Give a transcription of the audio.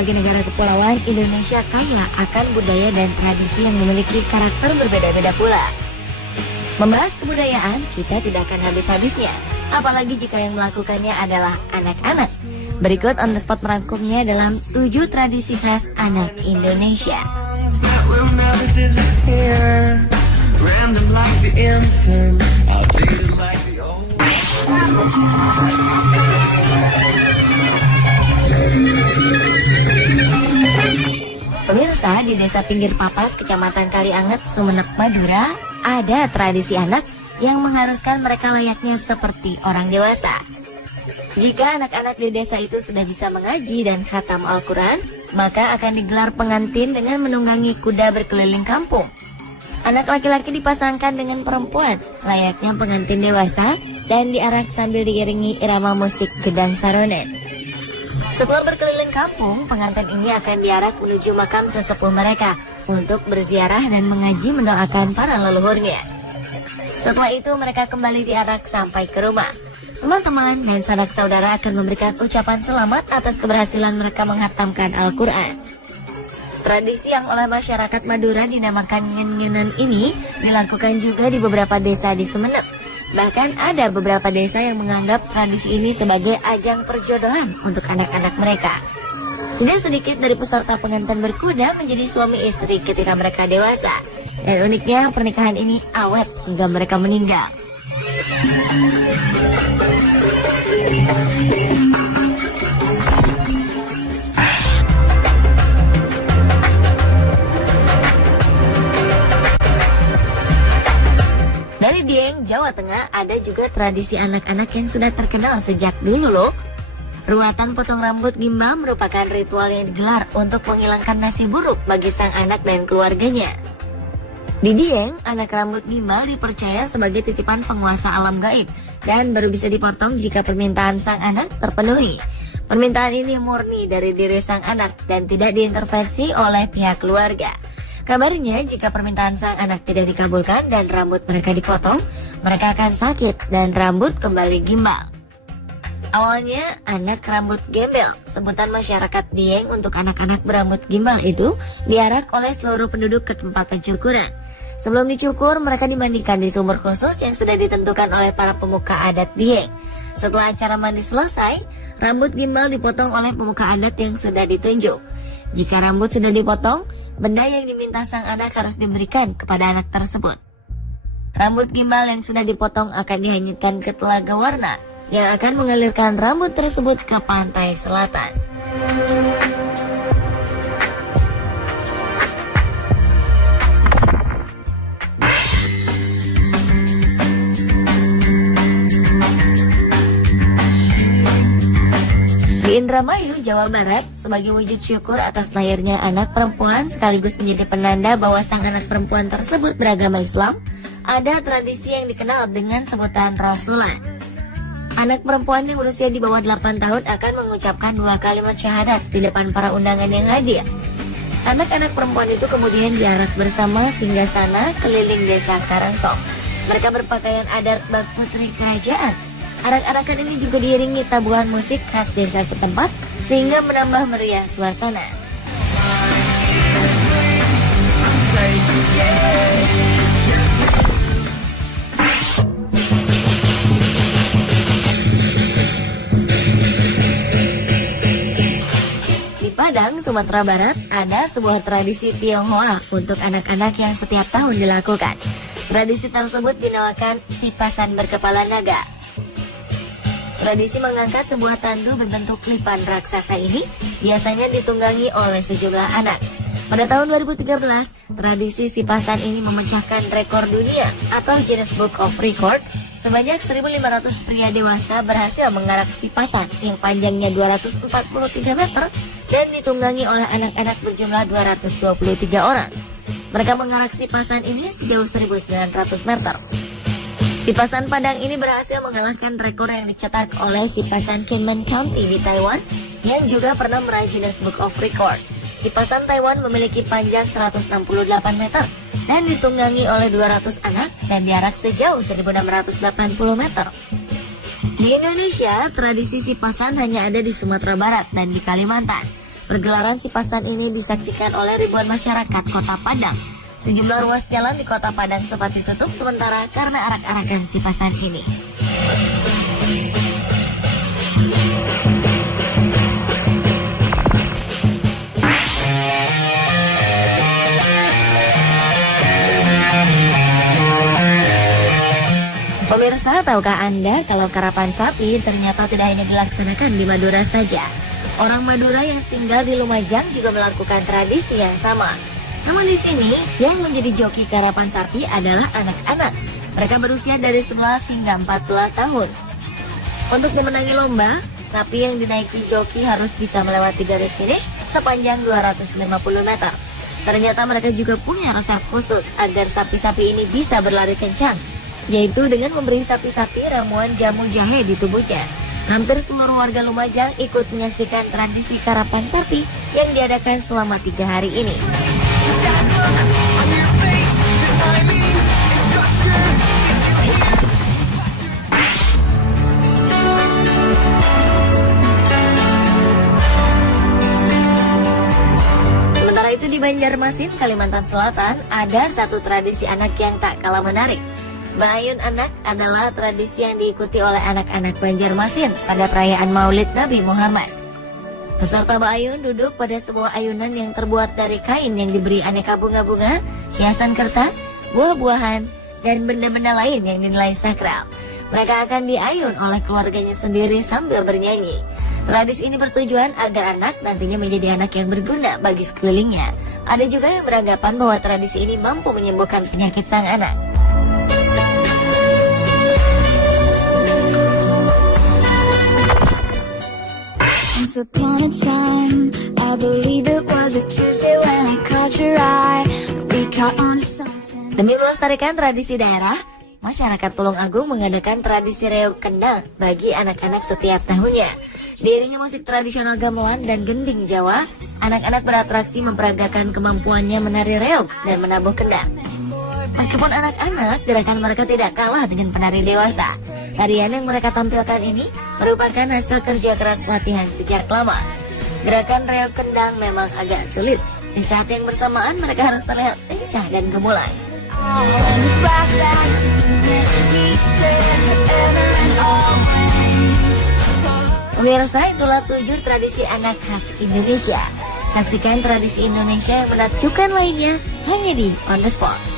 sebagai negara kepulauan, Indonesia kaya akan budaya dan tradisi yang memiliki karakter berbeda-beda pula. Membahas kebudayaan, kita tidak akan habis-habisnya, apalagi jika yang melakukannya adalah anak-anak. Berikut on the spot merangkumnya dalam 7 tradisi khas anak Indonesia. Pemirsa, di desa pinggir Papas, Kecamatan Kalianget, Sumeneb, Madura, ada tradisi anak yang mengharuskan mereka layaknya seperti orang dewasa. Jika anak-anak di desa itu sudah bisa mengaji dan khatam Al-Quran, maka akan digelar pengantin dengan menunggangi kuda berkeliling kampung. Anak laki-laki dipasangkan dengan perempuan, layaknya pengantin dewasa, dan diarak sambil diiringi irama musik gedang saronet. Setelah berkeliling kampung, pengantin ini akan diarak menuju makam sesepuh mereka untuk berziarah dan mengaji mendoakan para leluhurnya. Setelah itu mereka kembali diarak sampai ke rumah. Teman-teman dan sanak saudara akan memberikan ucapan selamat atas keberhasilan mereka menghatamkan Al-Quran. Tradisi yang oleh masyarakat Madura dinamakan ngen-ngenan ini dilakukan juga di beberapa desa di Sumeneb. Bahkan ada beberapa desa yang menganggap tradisi ini sebagai ajang perjodohan untuk anak-anak mereka. Tidak sedikit dari peserta pengantin berkuda menjadi suami istri ketika mereka dewasa. Dan uniknya pernikahan ini awet hingga mereka meninggal. Dari Dieng, Jawa Tengah, ada juga tradisi anak-anak yang sudah terkenal sejak dulu loh. Ruatan potong rambut gimbal merupakan ritual yang digelar untuk menghilangkan nasib buruk bagi sang anak dan keluarganya. Di Dieng, anak rambut gimbal dipercaya sebagai titipan penguasa alam gaib dan baru bisa dipotong jika permintaan sang anak terpenuhi. Permintaan ini murni dari diri sang anak dan tidak diintervensi oleh pihak keluarga. Kabarnya jika permintaan sang anak tidak dikabulkan dan rambut mereka dipotong, mereka akan sakit dan rambut kembali gimbal. Awalnya anak rambut gembel, sebutan masyarakat Dieng untuk anak-anak berambut gimbal itu, diarak oleh seluruh penduduk ke tempat pencukuran. Sebelum dicukur, mereka dimandikan di sumur khusus yang sudah ditentukan oleh para pemuka adat Dieng. Setelah acara mandi selesai, rambut gimbal dipotong oleh pemuka adat yang sudah ditunjuk. Jika rambut sudah dipotong, benda yang diminta sang anak harus diberikan kepada anak tersebut. Rambut gimbal yang sudah dipotong akan dihanyutkan ke telaga warna yang akan mengalirkan rambut tersebut ke pantai selatan. Di Indramayu, Jawa Barat, sebagai wujud syukur atas lahirnya anak perempuan sekaligus menjadi penanda bahwa sang anak perempuan tersebut beragama Islam, ada tradisi yang dikenal dengan sebutan Rasulan. Anak perempuan yang berusia di bawah 8 tahun akan mengucapkan 2 kalimat syahadat di depan para undangan yang hadir. Anak-anak perempuan itu kemudian diarak bersama singgasana keliling desa Karangsong. Mereka berpakaian adat bak putri kerajaan. Arak-arakan ini juga diiringi tabuhan musik khas desa setempat sehingga menambah meriah suasana. Di Padang, Sumatera Barat, ada sebuah tradisi Tionghoa untuk anak-anak yang setiap tahun dilakukan. Tradisi tersebut dinamakan sipasan berkepala naga. Tradisi mengangkat sebuah tandu berbentuk lipan raksasa ini biasanya ditunggangi oleh sejumlah anak. Pada tahun 2013, tradisi sipasan ini memecahkan rekor dunia atau Guinness Book of Record. Sebanyak 1.500 pria dewasa berhasil mengarak sipasan yang panjangnya 243 meter dan ditunggangi oleh anak-anak berjumlah 223 orang. Mereka mengarak sipasan ini sejauh 1.900 meter. Sipasan Padang ini berhasil mengalahkan rekor yang dicetak oleh sipasan Kinmen County di Taiwan yang juga pernah meraih Guinness Book of Record. Sipasan Taiwan memiliki panjang 168 meter dan ditunggangi oleh 200 anak dan diarak sejauh 1.680 meter. Di Indonesia, tradisi sipasan hanya ada di Sumatera Barat dan di Kalimantan. Pergelaran sipasan ini disaksikan oleh ribuan masyarakat Kota Padang. Sejumlah ruas jalan di Kota Padang sempat ditutup sementara karena arak-arakan sipasan ini. Pemirsa, tahukah Anda kalau karapan sapi ternyata tidak hanya dilaksanakan di Madura saja? Orang Madura yang tinggal di Lumajang juga melakukan tradisi yang sama. Namun di sini, yang menjadi joki karapan sapi adalah anak-anak. Mereka berusia dari 11 hingga 14 tahun. Untuk dimenangi lomba, sapi yang dinaiki joki harus bisa melewati garis finish sepanjang 250 meter. Ternyata mereka juga punya resep khusus agar sapi-sapi ini bisa berlari kencang, yaitu dengan memberi sapi-sapi ramuan jamu jahe di tubuhnya. Hampir seluruh warga Lumajang ikut menyaksikan tradisi karapan sapi yang diadakan selama 3 hari ini. Sementara itu di Banjarmasin, Kalimantan Selatan, ada satu tradisi anak yang tak kalah menarik. Bayun anak adalah tradisi yang diikuti oleh anak-anak Banjarmasin pada perayaan Maulid Nabi Muhammad. Peserta bayun duduk pada sebuah ayunan yang terbuat dari kain yang diberi aneka bunga-bunga, hiasan kertas, buah-buahan, dan benda-benda lain yang dinilai sakral. Mereka akan diayun oleh keluarganya sendiri sambil bernyanyi. Tradisi ini bertujuan agar anak nantinya menjadi anak yang berguna bagi sekelilingnya. Ada juga yang beranggapan bahwa tradisi ini mampu menyembuhkan penyakit sang anak. Once upon a time, I believe it was a Tuesday when I caught your eye. We caught on to something. Demi melestarikan tradisi daerah, masyarakat Tulung Agung mengadakan tradisi reog kendang bagi anak-anak setiap tahunnya. Diiringi musik tradisional gamelan dan gending Jawa, anak-anak beratraksi memperagakan kemampuannya menari reog dan menabuh kendang. Meskipun anak-anak, gerakan mereka tidak kalah dengan penari dewasa. Tarian yang mereka tampilkan ini merupakan hasil kerja keras latihan sejak lama. Gerakan reog kendang memang agak sulit. Di saat yang bersamaan mereka harus terlihat lincah dan gemulai. Pemirsa, itulah 7 tradisi anak khas Indonesia. Saksikan tradisi Indonesia yang menakjubkan lainnya hanya di On The Spot.